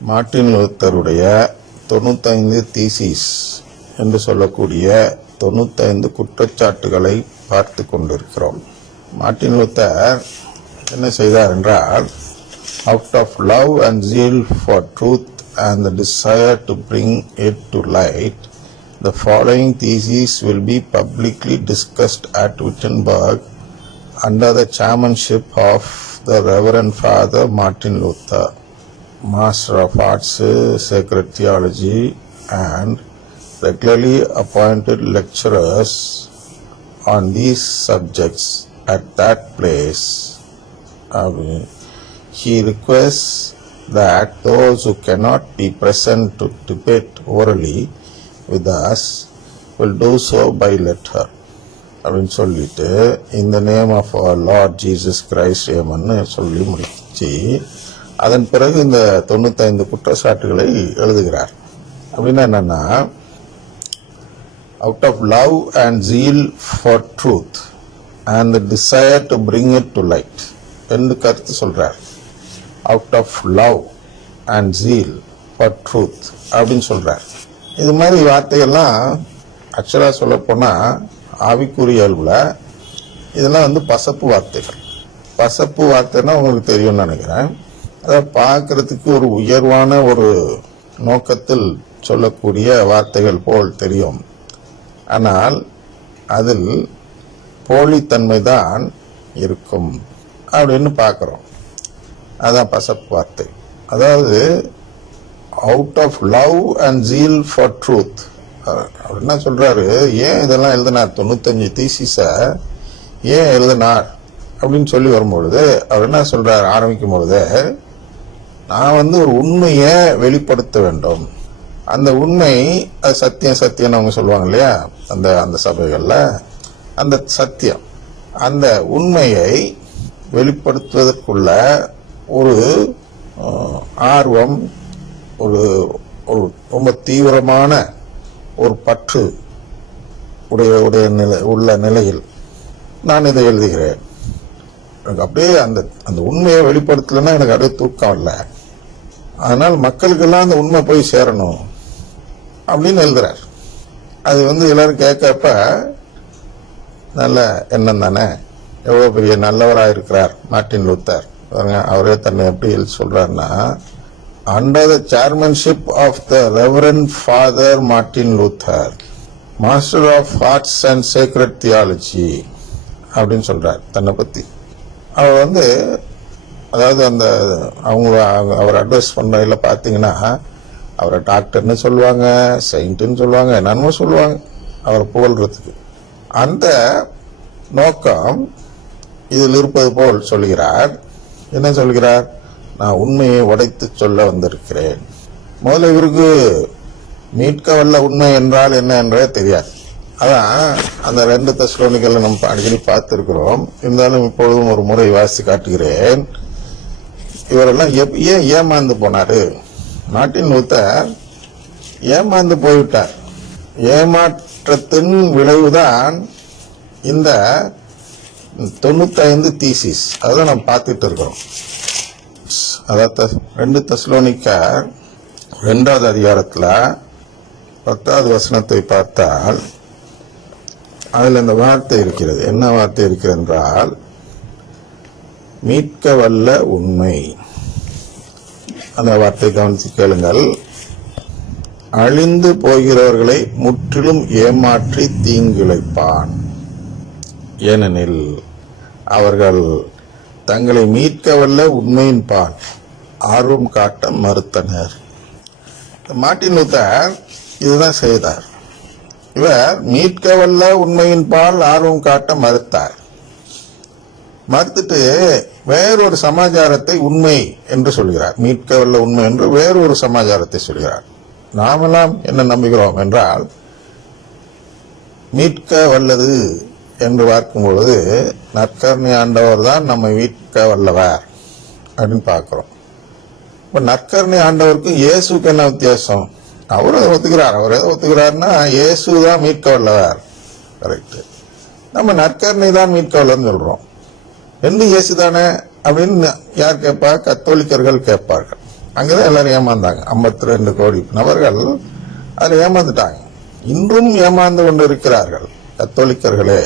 Martin லூத்தருடைய 95 thesis என்று சொல்லக்கூடிய 95 குற்றச்சாட்டுகளை பார்த்து கொண்டிருக்கிறோம். மார்ட்டின் லூத்தர் என்ன செய்தார் என்றால், out of love and zeal for truth and the desire to bring it to light, the following theses will be publicly discussed at Wittenberg under the chairmanship of the Reverend Father Martin Luther, Master of Arts, Sacred Theology, and regularly appointed lecturers on these subjects at that place. He requests that those who cannot be present to debate orally with us will do so by letter. அப்படின்னு சொல்லிட்டு இந்த name of our Lord Jesus Christ ஏமன்னு சொல்லி முடிச்சு அதன் பிறகு இந்த 95 குற்றச்சாட்டுகளை எழுதுகிறார். அப்படின்னா என்னன்னா, out of love and zeal for truth and the desire to bring it to light என்று கருத்து சொல்றார். out of love and zeal for truth அப்படின்னு சொல்றார். இது மாதிரி வார்த்தைகள்லாம் ஆக்சுவலா சொல்ல போனா ஆவிக்குரிய இயல்புல இதெல்லாம் பசப்பு வார்த்தைகள். பசப்பு வார்த்தைன்னா உங்களுக்கு தெரியும்னு நினைக்கிறேன். அதை பார்க்கறதுக்கு ஒரு உயர்வான ஒரு நோக்கத்தில் சொல்லக்கூடிய வார்த்தைகள் போல் தெரியும். ஆனால் அதில் போலித்தன்மைதான் இருக்கும் அப்படின்னு பார்க்கிறோம். அதான் பசப்பு வார்த்தை. அதாவது out of love and zeal for truth. அவர் என்ன சொல்றாரு, ஏன் இதெல்லாம் எழுதினார், 95 தீசிஸ ஏன் எழுதினார் அப்படின்னு சொல்லி வரும்பொழுது அவர் என்ன சொல்றாரு, ஆரம்பிக்கும் பொழுது நான் ஒரு உண்மையை வெளிப்படுத்த வேண்டும். அந்த உண்மை அது சத்தியம் அவங்க சொல்லுவாங்க இல்லையா, அந்த சபைகள்ல அந்த சத்தியம், அந்த உண்மையை வெளிப்படுத்துவதற்குள்ள ஒரு ஆர்வம், ஒரு ரொம்ப தீவிரமான ஒரு பற்று உள்ள நிலையில் நான் இதை எழுதுகிறேன். எனக்கு அப்படியே அந்த உண்மையை வெளிப்படுத்தலைன்னா எனக்கு அப்படியே தூக்கம் இல்லை. அதனால் மக்களுக்கெல்லாம் அந்த உண்மை போய் சேரணும் அப்படின்னு எழுதுறார். அது எல்லாரும் கேட்கப்ப நல்ல எண்ணம் தானே, எவ்வளவு பெரிய நல்லவராக இருக்கிறார் மார்ட்டின் லூத்தர். அவரே தன்னை எப்படி சொல்றாருன்னா, under the chairmanship of the reverend father Martin Luther, master of arts and sacred theology அப்படின்னு சொல்றார் தன்னை பத்தி. அவர் அதாவது அவர் அட்வைஸ் பண்ணல பாத்தீங்கன்னா, அவரை டாக்டர்னு சொல்லுவாங்க, செயின்ட்னு சொல்லுவாங்க, என்னன்னு சொல்லுவாங்க அவரை புகழ்றதுக்கு. அந்த நோக்கம் இதில் இருப்பது போல் சொல்கிறார். என்ன சொல்கிறார், நான் உண்மையை உடைத்து சொல்ல வந்திருக்கிறேன். முதல்ல இவருக்கு மீட்க வல்ல உண்மை என்றால் என்ன என்றே தெரியாது. அதான் அந்த 2 தெசலோனிக்கேல நம்ம அடிக்கடி பார்த்திருக்கிறோம். இருந்தாலும் இப்பொழுதும் ஒரு முறை வாசி காட்டுகிறேன். இவரெல்லாம் ஏன் ஏமாந்து போனாரு? மார்ட்டின் லூத்தர் ஏமாந்து போய்விட்டார். ஏமாற்றத்தின் விளைவுதான் இந்த 95 தீசிஸ். அதான் நம்ம பார்த்துட்டு இருக்கிறோம். அதாவது 2 தெசலோனிக்கேர் 2வது அதிகாரத்துல 10வது வசனத்தை பார்த்தால் அதுல இந்த வார்த்தை இருக்கிறது. என்ன வார்த்தை இருக்கிறது என்றால், மீட்க வல்ல உண்மை. அந்த வார்த்தை கவனித்து கேளுங்கள். அழிந்து போகிறவர்களை முற்றிலும் ஏமாற்றி தீங்கிழைப்பான், ஏனெனில் அவர்கள் தங்களை மீட்க வல்ல உண்மையின் பால் ஆர்வம் காட்ட மறுத்தனர். மார்ட்டின் லூத்தர் இதுதான் செய்தார். இவர் மீட்க வல்ல உண்மையின் பால் ஆர்வம் காட்ட மறுத்தார். மறுத்துட்டு வேறொரு சமாச்சாரத்தை உண்மை என்று சொல்கிறார். மீட்க வல்ல உண்மை என்று வேறொரு சமாச்சாரத்தை சொல்கிறார். நாமெல்லாம் என்ன நம்புகிறோம் என்றால், மீட்க வல்லது என்று பார்க்கும் பொழுது நற்கருணை ஆண்டவர் தான் நம்மை மீட்க வல்லவர் அப்படின்னு பார்க்கிறோம். இப்ப நற்கருணை ஆண்டவருக்கும் இயேசுக்கு என்ன வித்தியாசம்? அவர் அதை ஒத்துக்கிறார். அவர் எதை ஒத்துக்கிறாருன்னா, இயேசு தான் மீட்க வல்லவர். கரெக்ட். நம்ம நற்கருணை தான் மீட்க வல்லன்னு சொல்றோம். ரெண்டு இயேசு தானே அப்படின்னு யார் கேட்பா? கத்தோலிக்கர்கள் கேட்பார்கள். அங்கதான் எல்லாரும் ஏமாந்தாங்க. 52 கோடி நபர்கள் அதில் ஏமாந்துட்டாங்க. இன்றும் ஏமாந்து கொண்டு இருக்கிறார்கள். கத்தோலிக்கர்களே